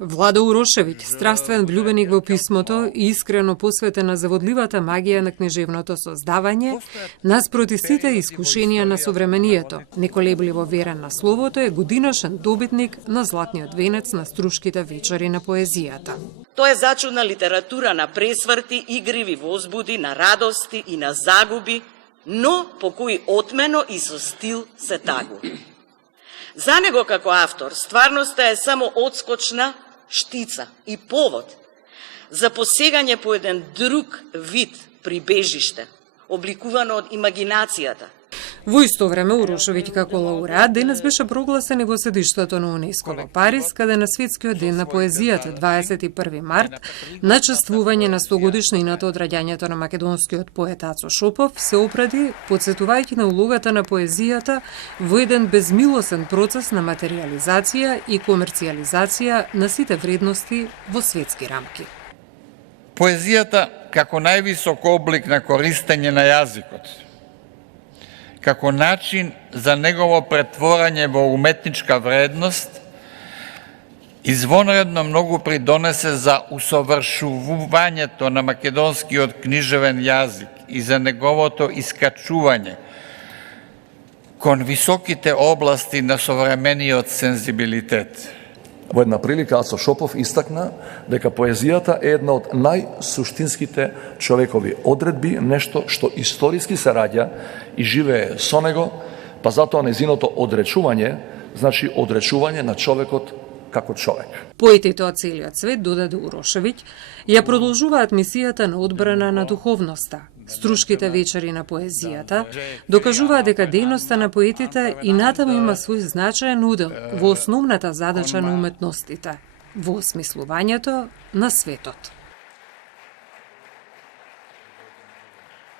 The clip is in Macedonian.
Владо Урошевиќ, страствен влюбеник во писмото и искрено посветен на заводливата магија на книжевното создавање, наспроти сите искушенија на современието, неколебливо верен на словото, е годиношен добитник на златниот венец на Струшките вечери на поезијата. Тоа е зачудна литература на пресврти, игриви возбуди, на радости и на загуби, но по кои отмено и со стил се тагу. За него како автор, стварноста е само одскочна штица и повод за посегање по еден друг вид прибежиште, обликувано од имагинацијата. Во исто време, Урошевиќ како лауреат денес беше прогласен и во седиштето на УНЕСКО во Париз, каде на Светскиот ден на поезијата 21 март, на чествување на 100-годишнината од раѓањето на македонскиот поет Ацо Шопов, се опреди, потсетувајќи на улогата на поезијата во еден безмилосен процес на материјализација и комерцијализација на сите вредности во светски рамки. Поезијата како највисок облик на користење на јазикот, како начин за негово претворање во уметничка вредност, извонредно многу придонесе за усовршувањето на македонскиот книжевен јазик и за неговото искачување кон високите области на современиот сензибилитет. Во една прилика Ацо Шопов истакна дека поезијата е една од најсуштинските човекови одредби, нешто што историски се раѓа и живее со него, па затоа незиното одречување, значи одречување на човекот како човек. Поетите од целиот свет, додаде Урошевиќ, ја продолжуваат мисијата на одбрана на духовноста. Струшките вечери на поезијата докажуваат дека дејноста на поетите и натаму има свој значаен удел во основната задача на уметностите, во осмислувањето на светот.